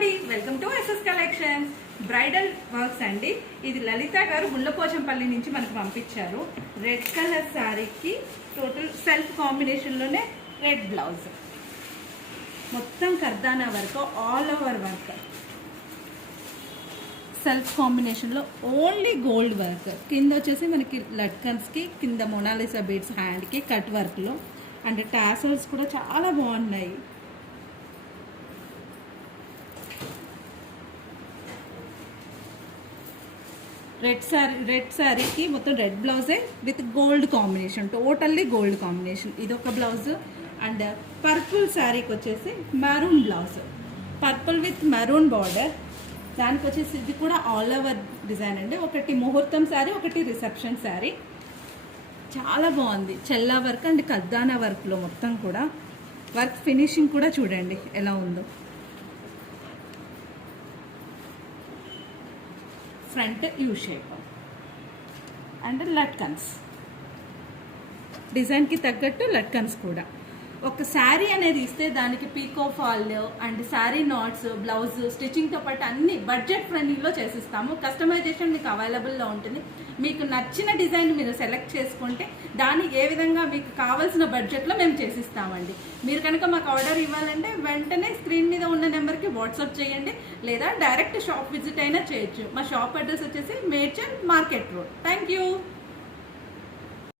అండి, welcome to SS collections. Bridal works అండి. ఇది లలిత గారు గుండ్లపోచంపల్లి నుంచి మనకు పంపించారు. రెడ్ కలర్ శారీకి టోటల్ సెల్ఫ్ కాంబినేషన్లోనే రెడ్ బ్లౌజ్, మొత్తం కర్దానా work, all over work, self కాంబినేషన్లో ఓన్లీ గోల్డ్ వర్క్. కింద వచ్చేసి మనకి లట్కన్స్కి కింద మొనాలిసా బీడ్స్, హ్యాండ్కి కట్ వర్క్లో అండ్ టాసల్స్ కూడా చాలా బాగున్నాయి. రెడ్ శారీకి మొత్తం రెడ్ బ్లౌజే with gold combination, totally gold combination. ఇది ఒక బ్లౌజ్. అండ్ పర్పుల్ శారీకి వచ్చేసి maroon blouse, purple with maroon border. దానికి వచ్చేసి ఇది కూడా ఆల్ ఓవర్ డిజైన్ అండి. ఒకటి ముహూర్తం శారీ, ఒకటి రిసెప్షన్ శారీ. చాలా బాగుంది. చెల్లా వర్క్ అండ్ కద్దానా వర్క్లో మొత్తం కూడా వర్క్ ఫినిషింగ్ కూడా చూడండి ఎలా ఉందో. ఫ్రంట్ యూ షేప్ అండ్ లట్కన్స్, డిజైన్కి తగ్గట్టు లట్కన్స్ కూడా. ఒక శారీ అనేది ఇస్తే దానికి picot fall and sari knots, blouse స్టిచ్చింగ్తో పాటు అన్ని బడ్జెట్ ఫ్రెండ్లీలో చేసిస్తాము. కస్టమైజేషన్ మీకు అవైలబుల్లో ఉంటుంది. మీకు నచ్చిన డిజైన్ మీరు సెలెక్ట్ చేసుకుంటే దాన్ని ఏ విధంగా మీకు కావాల్సిన బడ్జెట్లో మేము చేసిస్తామండి. మీరు కనుక మాకు ఆర్డర్ ఇవ్వాలంటే వెంటనే స్క్రీన్ మీద ఉన్న నెంబర్కి వాట్సాప్ చేయండి, లేదా డైరెక్ట్ షాప్ విజిట్ అయినా చేయొచ్చు. మా షాప్ అడ్రస్ వచ్చేసి Medchal market road. Thank you.